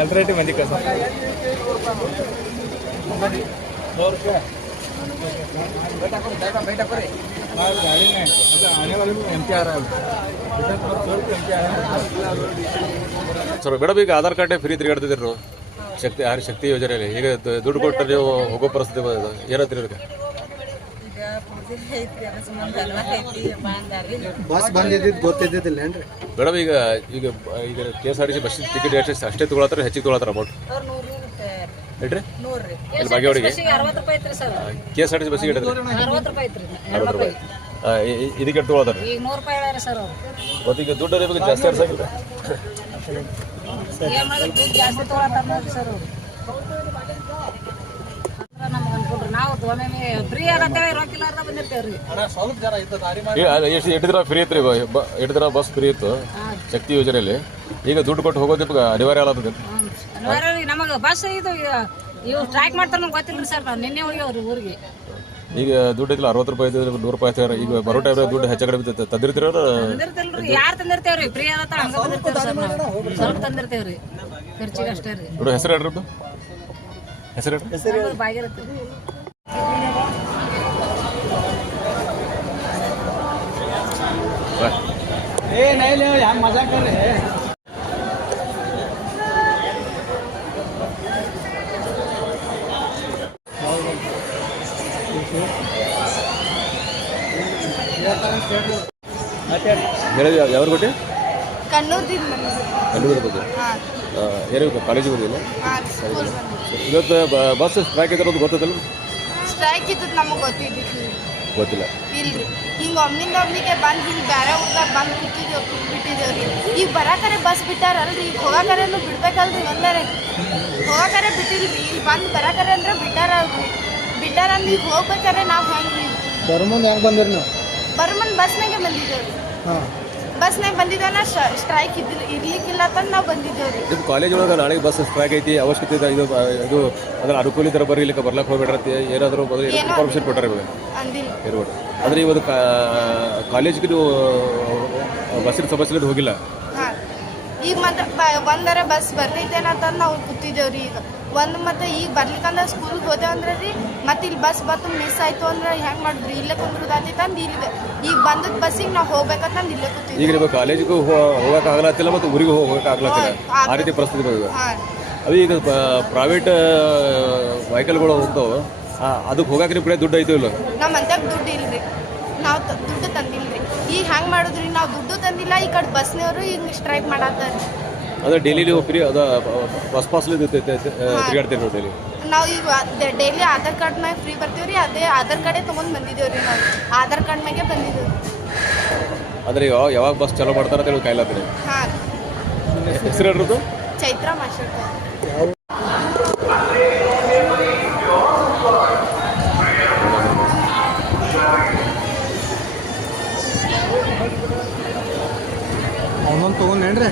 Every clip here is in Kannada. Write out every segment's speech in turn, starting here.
अल्टरनेटिव मंदी का सर 100 रुपया बेटा करे गाड़ी में आने वाले में एम आ रहा है ಸರ್ ಮೇಡಮ್, ಈಗ ಆಧಾರ್ ಕಾರ್ಡೇ ಫ್ರೀ ತಿರುಗಾಡ್ತಿದ್ರು ಶಕ್ತಿ ಯೋಜನೆಯಲ್ಲಿ. ಈಗ ದುಡ್ಡು ಕೊಟ್ಟು ನೀವು ಹೋಗೋ ಪರಿಸ್ಥಿತಿ ಏನಂತೀರಿ ಇದಕ್ಕೆ? ಬಸ್ ಬಂದಿದ್ದು ಗೊತ್ತಿದ್ದಿಲ್ಲೇನ್ರಿ ಮೇಡಮ್? ಈಗ ಈಗ ಈಗ KSRTC ಬಸ್ ಟಿಕೆಟ್ ಅಷ್ಟೇ ತೊಗೊಳತ್ತಾರ, ಹೆಚ್ಚಿಗೆ ತೊಗೊಳತ್ತಾರ ಅಮೌಂಟ್ ಹೇಳ್ರಿ? ಇಲ್ಲಿ ಬಾಗೇವಾಡಿಗೆ KSRTC ಬಸ್ಸಿಗೆ 60 ರೂಪಾಯಿ ಇದಕ್ಕೆ ತೊಗೊಳತ್ತಾರ. ಮತ್ತು ಈಗ ದುಡ್ಡು ನಿಮಗೆ ಜಾಸ್ತಿ ಅರ್ಸಾಗಿಲ್ಲ? ಎಷ್ಟು ದಿನ ಫ್ರೀ ಇತ್ತು? 8 ದಿನ ಬಸ್ ಫ್ರೀ ಇತ್ತು ಶಕ್ತಿ ಯೋಜನೆಯಲ್ಲಿ. ಈಗ ದುಡ್ಡು ಕೊಟ್ಟು ಹೋಗೋದು ಅನಿವಾರ್ಯ ಆಗತ್ತದೆ. ನಮಗೆ ಬಸ್ ಇವು ಸ್ಟ್ರೈಕ್ ಮಾಡ್ತಾರೆ ಗೊತ್ತಿಲ್ಲ ಸರ್. ನಾವು ನಿನ್ನೆ ಹೋಗ್ಯವ್ರಿ ಊರಿಗೆ. ಈಗ ದುಡ್ಡು ಐತಿಲ್ಲ, 60 ರೂಪಾಯಿ 100 ರೂಪಾಯಿ ಆಗ್ತಾರೆ. ಈಗ ಬರೋ ಟೈಮ್ ದುಡ್ಡು ಹೆಚ್ಚು ಕಡಿಮೆ ತಂದಿರ್ತೀರ? ಯಾರು ತಂದಿರ್ತೇವ್ರಿ? ಫ್ರೀ ಆಗತ್ತ ಸ್ವಲ್ಪ ತಂದಿರ್ತೇವ್ರಿ, ಖರ್ಚಿಗೆ ಅಷ್ಟೇ ರೀ. ಹೆಸರು ಹೇಳ್ರಿ, ಹೆಸರು ಬಾಗಿರುತ್ತೆ. नहीं ले यहाँ मजा कर रहे हैं. ಯಾವ್ರು ಕೊಟ್ಟೆ? ಕಣ್ಣೂರು ಬಗ್ಗೆ ಏನು ಕಾಲೇಜಿಗೆ ಬಂದಿಲ್ಲ? ಇವತ್ತು ಬಸ್ ಸ್ಟ್ರೈಕ್ ಇದ್ರೋದು ಗೊತ್ತದಲ್ಲ? ಸ್ಟ್ರೈಕ್ ಇದ್ದದ್ದು ನಮಗೆ ಗೊತ್ತಿಲ್ಲ. ಇಲ್ರಿ, ಹಿಂಗೆ ಒಮ್ಮಿಗೆ ಬಂದು ಹಿಂಗೆ ಬೇರೆ ಊರಾಗ ಬಂದು ಬಿಟ್ಟಿದ್ದೇವ್ರಿ. ಈಗ ಬರಾಕರೆ ಬಸ್ ಬಿಟ್ಟಾರಲ್ರಿ, ಈಗ ಹೋಗಾಕರೆನು ಬಿಡ್ಬೇಕಲ್ರಿ. ಒಂದರೆ ಹೋಗಾಕರೆ ಬಿಟ್ಟಿಲ್ರಿ, ಇಲ್ಲಿ ಬಂದು ಬರಾಕರೆ ಅಂದ್ರೆ ಬಿಟ್ಟಾರಂದ್ರೆ ಈಗ ಹೋಗ್ಬೇಕಾರೆ ನಾವು ಹೆಂಗೆ ಬರ್ಮಂದು ಹೆಂಗೆ ಬಂದಿರಿ ನೀವು? ಬರ್ಮನ್ ಬಸ್ನಾಗೆ ಬಂದಿದ್ದೇವ್ರಿ. ಬಸ್ನಾಗ ಬಂದಿದ್ದಾನ ಸ್ಟ್ರೈಕ್ ಇರ್ಲಿಕ್ಕಿಲ್ಲ ಅಂತ ನಾವು ಬಂದಿದ್ದೇವ್ರಿ. ನಿಮ್ಮ ಕಾಲೇಜ್ ಒಳಗೆ ನಾಳೆಗೆ ಬಸ್ ಸ್ಟ್ರೈಕ್ ಐತಿ, ಅವಶ್ಯಕತೆ ಇದು ಅದ್ರ ಅನುಕೂಲ ಇದ್ರೆ ಬರ್ರಿ, ಇಲ್ಲಿಕ್ಕೆ ಬರ್ಲಕ್ಕೆ ಹೋಗ್ಬೇಡ್ರಿ ಏನಾದರೂ ಇನ್ಫಾರ್ಮೇಷನ್ ಕೊಟ್ಟಾರೆ ಇರ್ಬೋದು. ಅಂದರೆ ಇವತ್ತು ಕಾಲೇಜ್ಗೆ ನೀವು ಬಸ್ಸಿನ ಸಮಸ್ಯೆ ಹೋಗಿಲ್ಲ? ಹಾಂ, ಈಗ ಮತ್ತೆ ಒಂದರ ಬಸ್ ಬರ್ತೈತೇನಂತಂದು ನಾವು ಕೂತಿದ್ದೇವ್ರಿ. ಈಗ ಮತ್ತೆ ಈಗ ಬರ್ಲಿಕ್ಕಂದ್ರೆ ಸ್ಕೂಲ್ಗೆ ಹೋದೇವಂದ್ರೆ ರೀ, ಮತ್ತೆ ಇಲ್ಲಿ ಬಸ್ ಬಂದು ಮಿಸ್ ಆಯಿತು ಅಂದ್ರೆ ಹೆಂಗೆ ಮಾಡಿದ್ರಿ? ಇಲ್ಲೇ ಕುಂದ್ರದಾತಿತ್ತಂದು ಇಲ್ಲಿ ಈಗ ಬಂದದ ಬಸ್ಸಿಗೆ ನಾವು ಹೋಗ್ಬೇಕಂತಂದು ಇಲ್ಲೇ ಕೂತಿದ್ವಿ. ಈಗ ನಿಮ್ಮ ಕಾಲೇಜಿಗೂ ಹೋಗಕ್ಕೆ ಆಗ್ಲತ್ತಿಲ್ಲ ಮತ್ತು ಊರಿಗೂ ಹೋಗಕ್ಕೆ ಆಗ್ಲತ್ತಿಲ್ಲ, ಆ ರೀತಿ ಪರಿಸ್ಥಿತಿ ಬಂದಿದೆ. ಅದು ಈಗ ಪ್ರೈವೇಟ್ ವೆಹಿಕಲ್ಗಳು ಹೋಗ್ತಾವೆ, ಅದಕ್ಕೆ ಹೋಗಕ್ಕೆ ನಿಮ್ಮ ಕಡೆ ದುಡ್ಡು ಐತೋ ಇಲ್ಲ? ನಮ್ಮ ಅಂತ್ಯಾಗ ದುಡ್ಡು ಇಲ್ರಿ, ನಾವು ದುಡ್ಡು ತಂದಿಲ್ರಿ. ಈಗ ಹೆಂಗೆ ಮಾಡಿದ್ರಿ? ನಾವು ದುಡ್ಡು ತಂದಿಲ್ಲ, ಈ ಕಡೆ ಬಸ್ನವರು ಹಿಂಗೆ ಸ್ಟ್ರೈಕ್ ಮಾಡತ್ತಾರೆ. ಅದೇ ಡೈಲಿ ನೀವು ಫ್ರೀ ಅದ ಬಸ್ ಪಾಸ್ಲಿ ತಿರುಗಾಡ್ತೀರಿ ನೀವು ಡೈಲಿ? ನಾವು ಈಗ ಡೈಲಿ ಆಧಾರ್ ಕಾರ್ಡ್ ಮ್ಯಾಗ ಫ್ರೀ ಬರ್ತೀವಿ ರೀ. ಅದೇ ಆಧಾರ್ ಕಾರ್ಡೇ ತೊಗೊಂಡು ಬಂದಿದ್ದೇವೆ ರೀ. ನಾವು ಆಧಾರ್ ಕಾರ್ಡ್ ಮ್ಯಾಗೆ ಬಂದಿದ್ದೇವೆ. ಅಂದರೆ ಯಾವಾಗ ಬಸ್ ಚಾಲೂ ಮಾಡ್ತಾರೆ ಅಂತ ಹೇಳಿ ಕಾಯ್ಲಾತ್ತೀರಿ? ಹಾಂ. ಹೆಸರು ಹೇಳ್ರದು? ಚೈತ್ರ ಮಾಸ್ಟರ್. ಅವನೊಂದು ತೊಗೊಂಡೇನ್ರಿ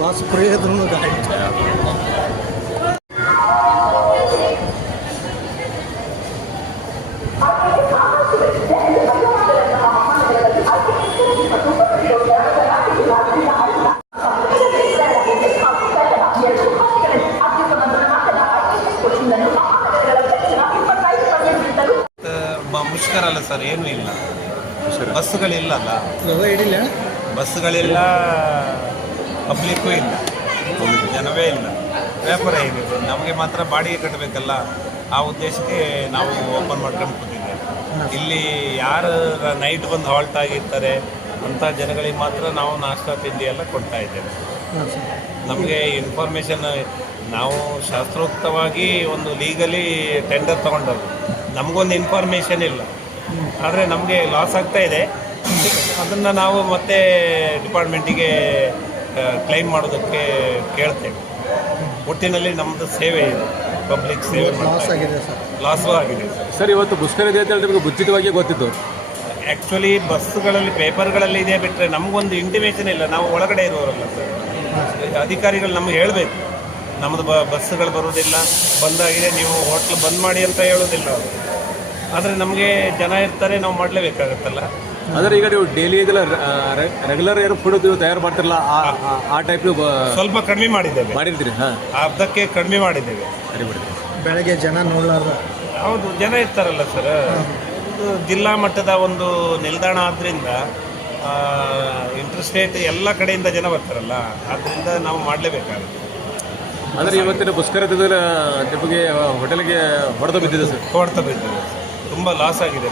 ಬಸ್ ಫ್ರೀ ಇದ್ರು ಗಾಡಿ. ಮುಷ್ಕರಲ್ಲ ಸರ್, ಏನೂ ಇಲ್ಲ. ಬಸ್ಸುಗಳಿಲ್ಲಲ್ಲ, ಹಿಡಿಲ್ಲ, ಬಸ್ಸುಗಳಿಲ್ಲ, ಪಬ್ಲಿಕ್ಕೂ ಇಲ್ಲ, ಜನವೇ ಇಲ್ಲ, ವ್ಯಾಪಾರ ಏನಿದೆ. ನಮಗೆ ಮಾತ್ರ ಬಾಡಿಗೆ ಕಟ್ಟಬೇಕಲ್ಲ, ಆ ಉದ್ದೇಶಕ್ಕೆ ನಾವು ಓಪನ್ ಮಾಡ್ಕೊಂಡು ಕೂತಿದ್ದೇವೆ. ಇಲ್ಲಿ ಯಾರು ನೈಟ್ ಬಂದು ಹಾಲ್ಟ್ ಆಗಿರ್ತಾರೆ ಅಂಥ ಜನಗಳಿಗೆ ಮಾತ್ರ ನಾವು ನಾಷ್ಟಾ ತಿಂಡಿ ಎಲ್ಲ ಕೊಡ್ತಾ ಇದ್ದೇವೆ. ನಮಗೆ ಇನ್ಫಾರ್ಮೇಷನ್, ನಾವು ಶಾಸ್ತ್ರೋಕ್ತವಾಗಿ ಒಂದು ಲೀಗಲಿ ಟೆಂಡರ್ ತೊಗೊಂಡವ್ರು, ನಮಗೊಂದು ಇನ್ಫಾರ್ಮೇಷನ್ ಇಲ್ಲ. ಆದರೆ ನಮಗೆ ಲಾಸ್ ಆಗ್ತಾ ಇದೆ. ಅದನ್ನು ನಾವು ಮತ್ತೆ ಡಿಪಾರ್ಟ್ಮೆಂಟಿಗೆ ಕ್ಲೈಮ್ ಮಾಡೋದಕ್ಕೆ ಕೇಳ್ತೇವೆ. ಒಟ್ಟಿನಲ್ಲಿ ನಮ್ಮದು ಸೇವೆ ಇದೆ, ಪಬ್ಲಿಕ್ ಸೇವೆ. ಲಾಸೂ ಆಗಿದೆ ಸರ್. ಇವತ್ತು ಮುಷ್ಕರ ಇದೆ ಅಂತ ಹೇಳಿ ನಿಮಗೆ ಮುಂಚಿತವಾಗಿ ಗೊತ್ತಿತ್ತು? ಆ್ಯಕ್ಚುಲಿ ಬಸ್ಸುಗಳಲ್ಲಿ ಪೇಪರ್ಗಳಲ್ಲಿ ಇದೆ ಬಿಟ್ಟರೆ ನಮಗೊಂದು ಇಂಟಿಮೇಷನ್ ಇಲ್ಲ. ನಾವು ಒಳಗಡೆ ಇರುವವರಲ್ಲ ಸರ್, ಅಧಿಕಾರಿಗಳು ನಮಗೆ ಹೇಳಬೇಕು. ನಮ್ಮದು ಬಸ್ಸುಗಳು ಬರೋದಿಲ್ಲ, ಬಂದಾಗಿದೆ, ನೀವು ಹೋಟ್ಲ್ ಬಂದ್ ಮಾಡಿ ಅಂತ ಹೇಳೋದಿಲ್ಲ ಅವರು. ಆದರೆ ನಮಗೆ ಜನ ಇರ್ತಾರೆ, ನಾವು ಮಾಡಲೇಬೇಕಾಗತ್ತಲ್ಲ. ಅಂದ್ರೆ ಈಗ ನೀವು ಡೈಲಿ ಇದೆಲ್ಲ ರೆಗ್ಯುಲರ್ ಏನು ಫುಡ್ ನೀವು ತಯಾರು ಮಾಡ್ತಿರಲ್ಲ, ಆ ಟೈಪ್ ನೀವು ಸ್ವಲ್ಪ ಕಡಿಮೆ ಮಾಡಿದ್ದೇವೆ, ಮಾಡಿರ್ತೀರಿ? ಹಾಂ, ಅರ್ಧಕ್ಕೆ ಕಡಿಮೆ ಮಾಡಿದ್ದೇವೆ. ಸರಿ ಬಿಡ್ತೀರಿ. ಬೆಳಗ್ಗೆ ಜನ ನೋಡ್ಲಾರ್ದ. ಹೌದು, ಜನ ಇರ್ತಾರಲ್ಲ ಸರ್. ಇದು ಜಿಲ್ಲಾ ಮಟ್ಟದ ಒಂದು ನಿಲ್ದಾಣ ಆದ್ದರಿಂದ ಇಂಟರ್ಸ್ಟೇಟ್ ಎಲ್ಲ ಕಡೆಯಿಂದ ಜನ ಬರ್ತಾರಲ್ಲ, ಆದ್ದರಿಂದ ನಾವು ಮಾಡಲೇಬೇಕಾಗುತ್ತೆ. ಅಂದರೆ ಇವತ್ತಿನ ಪುಷ್ಕರ ನಿಮಗೆ ಹೋಟೆಲ್ಗೆ ಹೊಡೆತ ಬಿದ್ದಿದೆ ಸರ್? ಹೊಡ್ತಾ ಬಿದ್ದಿದೆ, ತುಂಬ ಲಾಸ್ ಆಗಿದೆ.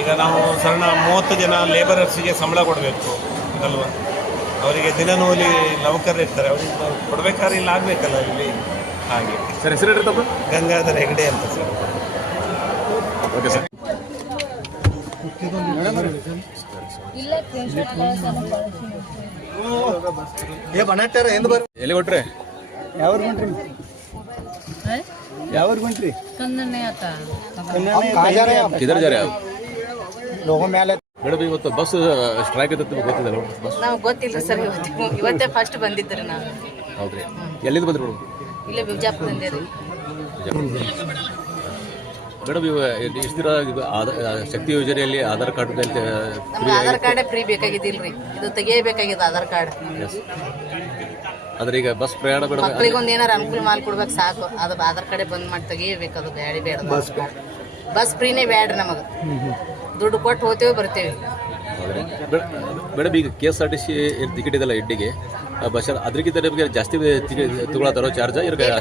ಈಗ ನಾವು ಸಣ್ಣ 30 ಜನ ಲೇಬರರ್ಸಿಗೆ ಸಂಬಳ ಕೊಡಬೇಕು ಅಲ್ವಾ, ಅವರಿಗೆ ದಿನನೂಲಿ ನೌಕರರು ಇರ್ತಾರೆ, ಅವ್ರಿಗೆ ಕೊಡಬೇಕಾದ್ರೆ ಇಲ್ಲ ಆಗಬೇಕಲ್ಲ ಇಲ್ಲಿ. ಹಾಗೆ ಸರ್, ಹೆಸರು ಹೇಳ್ರಿ ತಮ್ಮ? ಗಂಗಾಧರ್ ಹೆಗಡೆ ಅಂತ ಸರ್. Okay sir. ಏ ಬಣ್ಣಟ್ಟಾರ ಎಂದು ಬರ್ ಎಲ್ಲಿ ಕೊಟ್ರೆ? ಯಾವ ಹೊಂಟ್ರಿ? ಯಾವ ಹೊಂಟ್ರಿ? ಕಿದರ್ ಜಾರೆ ಲೋಗೋ ಮೇಲೆ ಮೇಡಮ್, ಇವತ್ತು ಬಸ್ ಸ್ಟ್ರೈಕ್ ಇರುತ್ತೆ ಗೊತ್ತಿದೆ? ಬಸ್ ನಮ್ಗೆ ಗೊತ್ತಿಲ್ಲ ಸರ್, ಇವತ್ತೇ ಫಸ್ಟ್ ಬಂದಿದ್ರಿ ನಾವು. ಹೌದ್ರಿ, ಎಲ್ಲಿಂದ ಬಂದ್ರಿ ಮೇಡಮ್? ಇಲ್ಲೇ ಬಿಜಾಪುರದಿಂದ ರೀ. ಮೇಡಮ್, ಇಷ್ಟು ದಿನ ಶಕ್ತಿ ಯೋಜನೆಯಲ್ಲಿ ಆಧಾರ್ ಕಾರ್ಡ್ ನಮ್ಗೆ ಆಧಾರ್ ಕಾರ್ಡೇ ಫ್ರೀ ಬೇಕಾಗಿದ್ದಿಲ್ರಿ, ಇದು ತೆಗಿಯಬೇಕಾಗಿದೆ ಆಧಾರ್ ಕಾರ್ಡ್. ಅಂದ್ರೆ ಈಗ ಬಸ್ ಪ್ರಯಾಣ ಬೇಡ, ಮಕ್ಳಿಗೆ ಒಂದು ಏನಾರು ಅನುಕೂಲ ಮಾಡಿ ಕೊಡ್ಬೇಕು ಸಾಕು. ಅದು ಆಧಾರ್ ಕಾರ್ಡೇ ಬಂದ್ ಮಾಡಿ ತೆಗಿಯಬೇಕು, ಅದು ಬೇಡ. ಬಸ್ ಫ್ರೀನೇ ಬೇಡ್ರಿ ನಮಗೆ, ದುಡ್ಡು ಕೊಟ್ಟು ಹೋಗ್ತೇವೆ ಬರ್ತೇವೆ. ಮೇಡಮ್, ಈಗ KSRTC ಟಿಕೆಟ್ ಇದೆಲ್ಲ ಹೆಡ್ಡಿಗೆ ಬಸ್, ಅದ್ರಕ್ಕಿಂತ ನಿಮಗೆ ಜಾಸ್ತಿ ತಗೊಳತಾರೋ ಚಾರ್ಜ್?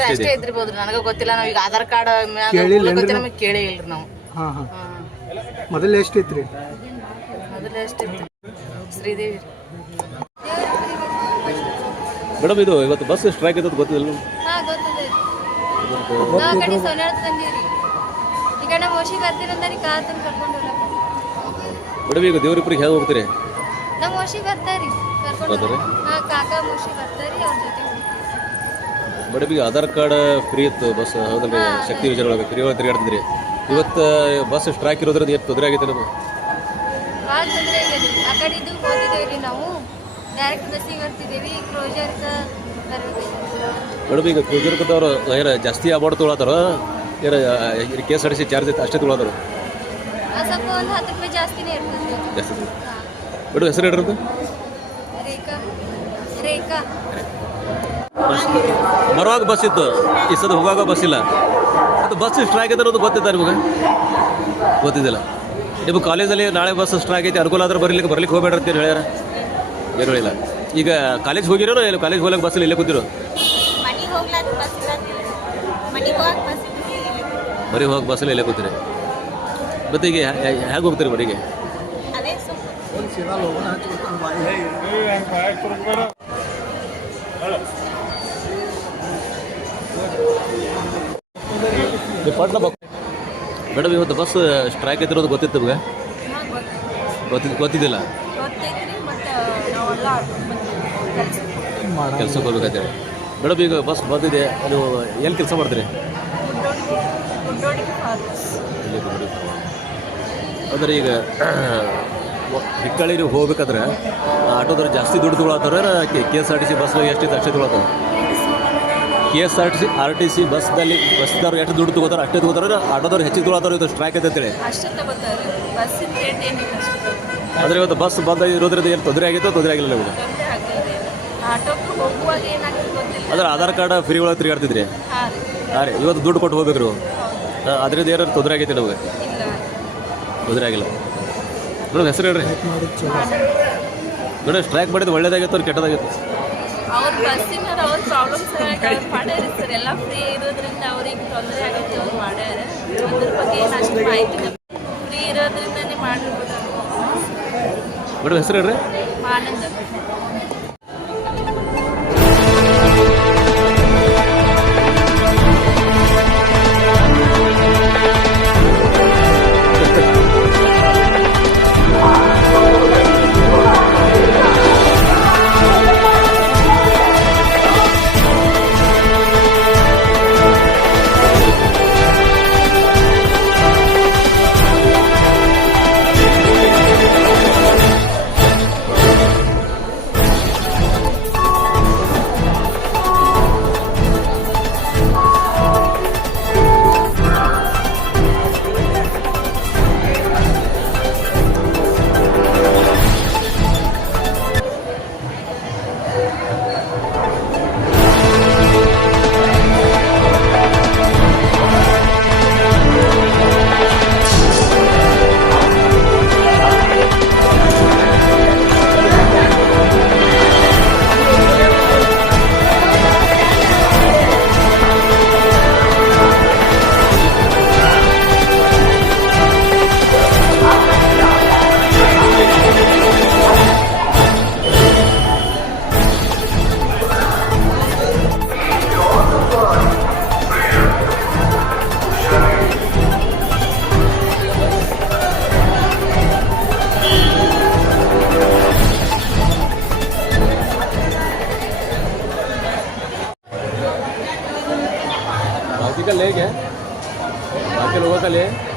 ಅಷ್ಟೇ ಇದ್ರಿಬೋದ್ರಿ, ನನಗೆ ಗೊತ್ತಿಲ್ಲ. ನಾವು ಈಗ ಆಧಾರ್ ಕಾರ್ಡ್ ನಮಗೆ ಕೇಳೇ ಇಲ್ರಿ ನಾವು. ಮೊದಲು ಎಷ್ಟೈತ್ರಿ? ಮೊದಲು ಎಷ್ಟಿತ್ತು? ಶ್ರೀದೇವಿ. ಮೇಡಮ್, ಇದು ಇವತ್ತು ಬಸ್ ಸ್ಟ್ರೈಕ್ ಇದ್ದದ್ದು ಗೊತ್ತಿಲ್ಲ? ಮೇಡಮ್, ಈಗ ದೇವ್ರಿಬ್ರಿಗೆ ಹೇಗೆ ಹೋಗ್ತೀರಿ? ನಮ್ಮ ಮೋಶಿ ಬರ್ತಾರಿ, ಕರ್ಕೊಂಡು ಕಾಕಾ ಮೋಶಿ ಬರ್ತಾರಿ, ಅವ್ರ ಜೊತೆ. ಮೇಡಮ್, ಈಗ ಆಧಾರ್ ಕಾರ್ಡ್ ಫ್ರೀ ಇತ್ತು ಬಸ್, ಹೌದಲ್ರಿ? ಶಕ್ತಿ ಯೋಜನೆ ಒಳಗೆ ಫ್ರೀ ಒಳಗೆ ತಿರುಗಾಡ್ತಿದ್ರಿ. ಇವತ್ತು ಬಸ್ ಸ್ಟ್ರೈಕ್ ಇರೋದ್ರಿಂದ ಏನು ತೊಂದರೆ ಆಗೈತೆ ನಮಗೆ? ಭಾಳ ತೊಂದರೆ ಆಗ್ಯದ. ಆ ಕಡೆ ಇದು ಹೋಗಿದ್ದೇವ್ರಿ, ನಾವು ಡೈರೆಕ್ಟ್ ಬಸ್ಸಿಗೆ ಬರ್ತಿದ್ದೇವೆ. ಕ್ರೋಜರ್ಗೆ ಮೇಡಮ್, ಈಗ ಕ್ರೂಜರ್ಕದವ್ರು ಏನು ಜಾಸ್ತಿ ಅಮೌಂಟ್ ತೊಗೊಳತ್ತಾರ? ಏನು KSRTC ಚಾರ್ಜ್ ಅಷ್ಟೇ ತೊಗೊಳತ್ತಾರ? ಸ್ವಲ್ಪ ಒಂದು 10 ರೂಪಾಯಿ ಜಾಸ್ತಿನೇ ಇರ್ತದೆ. ಜಾಸ್ತಿ. ಮೇಡಮ್, ಹೆಸರು ಹೇಳಿರೋದು? ರೇಖಾ. ಬರುವಾಗ ಬಸ್ ಇತ್ತು, ಈ ಸದ ಹೋಗುವಾಗ ಬಸ್ ಇಲ್ಲ. ಮತ್ತು ಬಸ್ ಸ್ಟ್ರೈಕ್ ಐತೆ ಅನ್ನೋದು ಗೊತ್ತಿದ್ದ ನಿಮಗೆ? ಗೊತ್ತಿದ್ದಿಲ್ಲ. ನಿಮ್ಮ ಕಾಲೇಜಲ್ಲಿ ನಾಳೆ ಬಸ್ ಸ್ಟ್ರೈಕ್ ಐತೆ, ಅನುಕೂಲ ಆದ್ರೆ ಬರ್ಲಿಕ್ಕೆ ಹೋಗ್ಬೇಡ್ರಿ ಅಂತ ಹೇಳ್ಯಾರ? ಏನು ಹೇಳಿಲ್ಲ. ಈಗ ಕಾಲೇಜ್ ಹೋಗಿರೋ ಇಲ್ಲ? ಕಾಲೇಜ್ ಹೋಗ್ಲಿಕ್ಕೆ ಬಸ್ಸಲ್ಲಿ ಇಲ್ಲೇ ಕೂತಿರೋ? ಬರೀ ಹೋಗಿ ಬಸ್ಸಲ್ಲಿ ಇಲ್ಲೇ ಕೂತೀರಿ. ಮತ್ತೆ ಈಗ ಹೇಗೆ ಹೋಗ್ತೀರಿ ಮನೆಗೆ? ಮೇಡಮ್, ಇವತ್ತು ಬಸ್ ಸ್ಟ್ರೈಕ್ ಐತಿರೋದು ಗೊತ್ತಿತ್ತು ನಿಮ್ಗೆ? ಗೊತ್ತಿದ್ದಿಲ್ಲ. ಕೆಲ್ಸಕ್ಕೆ ಹೋಗ್ಬೇಕಾದ್ರೆ ಮೇಡಮ್, ಈಗ ಬಸ್ ಬಂದಿದೆ, ನೀವು ಎಲ್ಲಿ ಕೆಲಸ ಮಾಡ್ತೀರಿ? ಅಂದ್ರೆ ಈಗ ಹಿಕ್ಕಳ್ಳಿ ನೀವು ಹೋಗ್ಬೇಕಾದ್ರೆ ಆಟೋದವ್ರು ಜಾಸ್ತಿ ದುಡ್ಡು ತೊಗೊಳತ್ತಾರ? KSRTC ಬಸ್ ಎಷ್ಟಿತ್ತು ಅಷ್ಟೇ ತೊಗೊಳತ್ತಾರ? KSRTC ಬಸ್ದವ್ರು ಎಷ್ಟು ದುಡ್ಡು ತೊಗೋತಾರೆ ಅಷ್ಟೇ ತೊಗೋತಾರೆ? ಆಟೋದವ್ರು ಹೆಚ್ಚಿಗೆ ತೊಗೊಳತ್ತಾರ? ಇದು ಸ್ಟ್ರೈಕ್ ಐತೆ ಅಂತೇಳಿ ಅಂದರೆ ಇವತ್ತು ಬಸ್ ಬಂದ ಇರೋದ್ರಿಂದ ಏನು ತೊಂದರೆ ಆಗಿತ್ತೋ ತೊಂದರೆ ಆಗಿಲ್ಲ ನಿಮಗೆ? ಅಂದ್ರೆ ಆಧಾರ್ ಕಾರ್ಡ್ ಫ್ರೀ ಒಳಗೆ ತಿರುಗಾಡ್ತಿದ್ರಿ? ಹಾಂ ರೀ. ಇವತ್ತು ದುಡ್ಡು ಕೊಟ್ಟು ಹೋಗ್ಬೇಕು ನೀವು, ಅದರಿಂದ ಏನಾದ್ರು ತೊಂದರೆ ಆಗೈತೆ ನಮಗೆ? ತೊಂದರೆ ಆಗಿಲ್ಲ. ಮೇಡಮ್, ಹೆಸರು ಹೇಳ್ರಿ. ಮೇಡಮ್, ಸ್ಟ್ರೈಕ್ ಮಾಡಿದ್ದು ಒಳ್ಳೇದಾಗಿತ್ತು ಅವ್ರು ಕೆಟ್ಟದಾಗಿತ್ತು? ಅವ್ರ ಬಸ್ಸಿನ ಅವ್ರ ಪ್ರಾಬ್ಲಮ್ಸ್ ಮಾಡ್ಯಾರ ಸರ್, ಎಲ್ಲ ಫ್ರೀ ಇರೋದ್ರಿಂದ ಅವ್ರಿಗೆ ತೊಂದರೆ ಆಗುತ್ತೆ, ಅವ್ರು ಮಾಡ್ಯಾರ. ಅದ್ರ ಬಗ್ಗೆ ಏನು ಅಷ್ಟು ಮಾಹಿತಿ ಫ್ರೀ ಇರೋದ್ರಿಂದನೇ ಮಾಡಿರ್ಬೋದು. ಮೇಡಮ್, ಹೆಸರು ಹೇಳ್ರಿ. ಆನಂದ. आपके लोगों का लिए